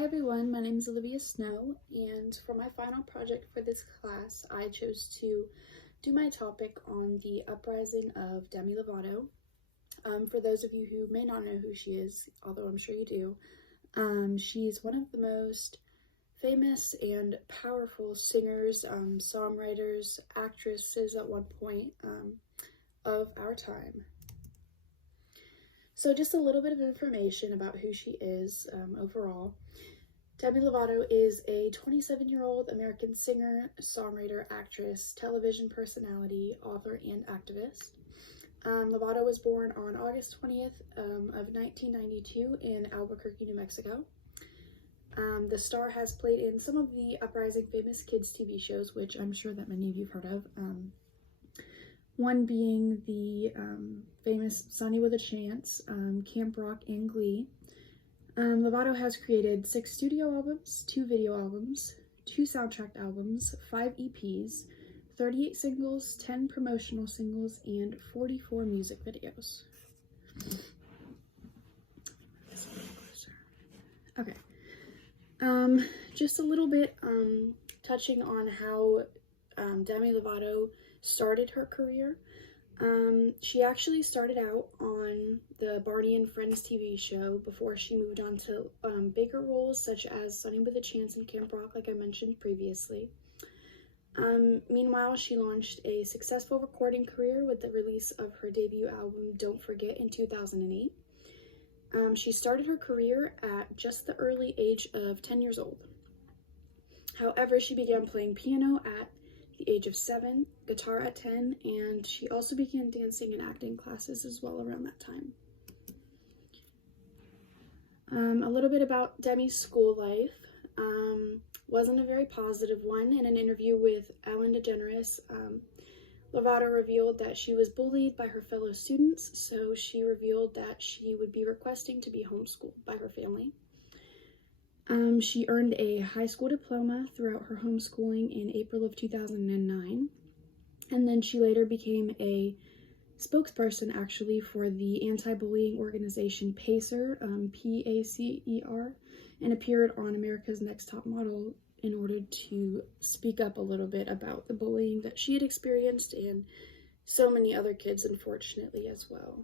Hi everyone, my name is Olivia Snow, and for my final project for this class, I chose to do my topic on the uprising of Demi Lovato. For those of you who may not know who she is, although I'm sure you do, she's one of the most famous and powerful singers, songwriters, actresses at one point of our time. So just a little bit of information about who she is overall. Demi Lovato is a 27-year-old American singer, songwriter, actress, television personality, author, and activist. Lovato was born on August 20th of 1992 in Albuquerque, New Mexico. The star has played in some of the Uprising famous kids TV shows, which I'm sure that many of you have heard of. One being the famous Sunny with a Chance, Camp Rock, and Glee. Lovato has created 6 studio albums, 2 video albums, 2 soundtrack albums, 5 EPs, 38 singles, 10 promotional singles, and 44 music videos. Okay. Just a little bit touching on how Demi Lovato started her career. She actually started out on the Barney and Friends TV show before she moved on to bigger roles such as Sunny with a Chance and Camp Rock, like I mentioned previously. Meanwhile, she launched a successful recording career with the release of her debut album Don't Forget in 2008. She started her career at just the early age of 10 years old. However, she began playing piano at the age of 7, guitar at 10, and she also began dancing and acting classes as well around that time. A little bit about Demi's school life. Wasn't a very positive one. In an interview with Ellen DeGeneres, Lovato revealed that she was bullied by her fellow students, so she revealed that she would be requesting to be homeschooled by her family. She earned a high school diploma throughout her homeschooling in April of 2009, and then she later became a spokesperson actually for the anti-bullying organization PACER, P-A-C-E-R, and appeared on America's Next Top Model in order to speak up a little bit about the bullying that she had experienced and so many other kids, unfortunately, as well.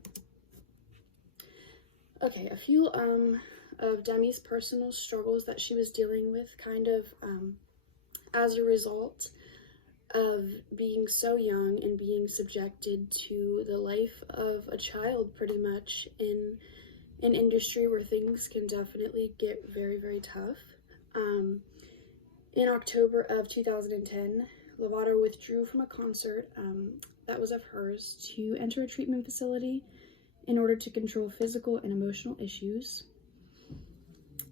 Okay, a few of Demi's personal struggles that she was dealing with kind of as a result of being so young and being subjected to the life of a child pretty much in an industry where things can definitely get very, very tough. In October of 2010, Lovato withdrew from a concert that was of hers to enter a treatment facility in order to control physical and emotional issues.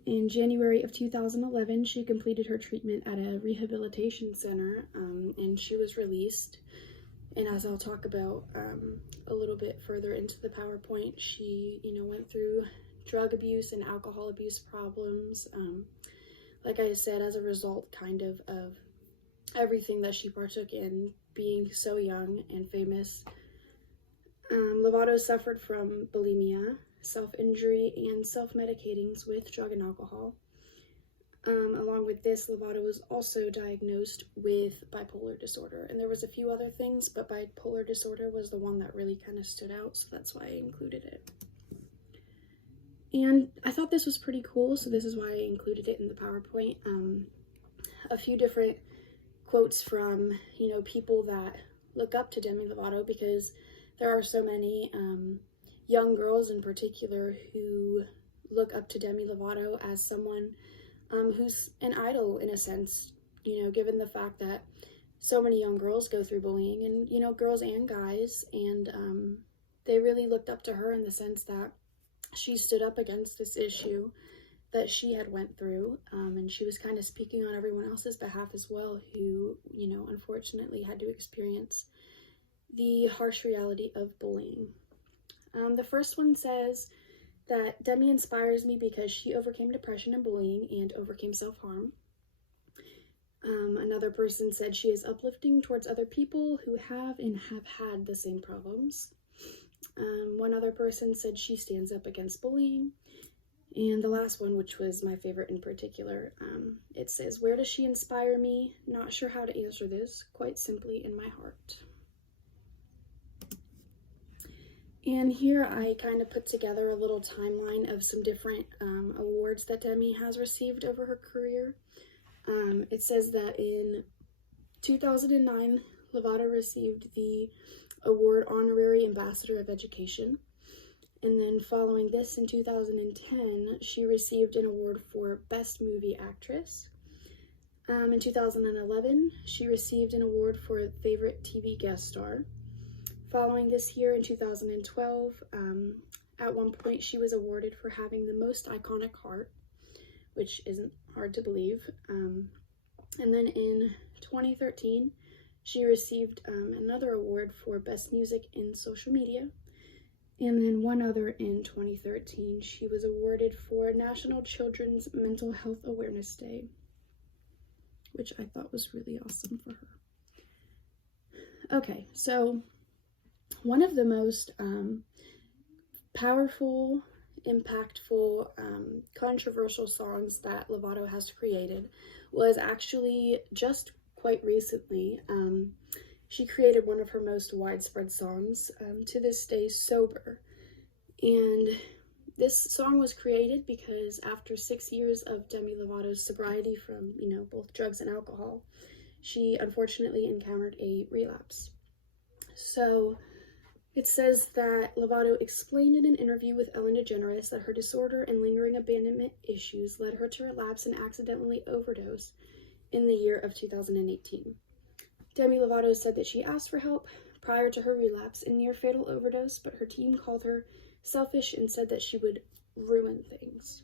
In January of 2011, she completed her treatment at a rehabilitation center, and she was released. And as I'll talk about a little bit further into the PowerPoint, she, went through drug abuse and alcohol abuse problems. Like I said, as a result kind of everything that she partook in, being so young and famous. Lovato suffered from bulimia, self-injury, and self-medicatings with drug and alcohol. Along with this, Lovato was also diagnosed with bipolar disorder, and there was a few other things, but bipolar disorder was the one that really kind of stood out, so that's why I included it. And I thought this was pretty cool, so this is why I included it in the PowerPoint. A few different quotes from, people that look up to Demi Lovato, because there are so many young girls in particular who look up to Demi Lovato as someone who's an idol in a sense, given the fact that so many young girls go through bullying, and, girls and guys, and they really looked up to her in the sense that she stood up against this issue that she had went through, and she was kind of speaking on everyone else's behalf as well who, unfortunately had to experience the harsh reality of bullying. The first one says that Demi inspires me because she overcame depression and bullying and overcame self-harm. Another person said she is uplifting towards other people who have and have had the same problems. One other person said she stands up against bullying. And the last one, which was my favorite in particular, it says, "Where does she inspire me? Not sure how to answer this, quite simply in my heart." And here I kind of put together a little timeline of some different awards that Demi has received over her career. It says that in 2009, Lovato received the award Honorary Ambassador of Education. And then following this, in 2010, she received an award for Best Movie Actress. In 2011, she received an award for Favorite TV Guest Star. Following this year, in 2012, at one point she was awarded for having the most iconic heart, which isn't hard to believe. And then in 2013, she received another award for Best Music in Social Media. And then one other in 2013, she was awarded for National Children's Mental Health Awareness Day, which I thought was really awesome for her. Okay, so one of the most powerful, impactful, controversial songs that Lovato has created was actually just quite recently. She created one of her most widespread songs, to this day, Sober. And this song was created because after 6 years of Demi Lovato's sobriety from, both drugs and alcohol, she unfortunately encountered a relapse. So it says that Lovato explained in an interview with Ellen DeGeneres that her disorder and lingering abandonment issues led her to relapse and accidentally overdose in the year of 2018. Demi Lovato said that she asked for help prior to her relapse and near-fatal overdose, but her team called her selfish and said that she would ruin things.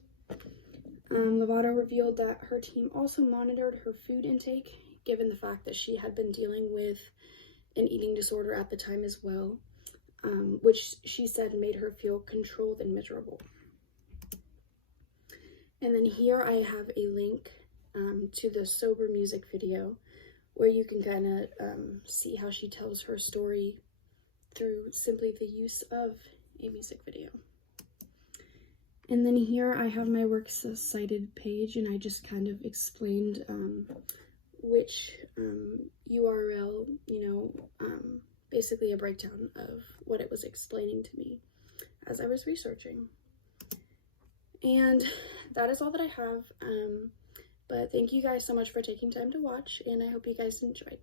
Lovato revealed that her team also monitored her food intake, given the fact that she had been dealing with an eating disorder at the time as well, which she said made her feel controlled and miserable. And then here I have a link to the Sober music video, where you can kind of see how she tells her story through simply the use of a music video. And then here I have my works cited page, and I just kind of explained which URL, basically a breakdown of what it was explaining to me as I was researching. And that is all that I have. But thank you guys so much for taking time to watch, and I hope you guys enjoyed.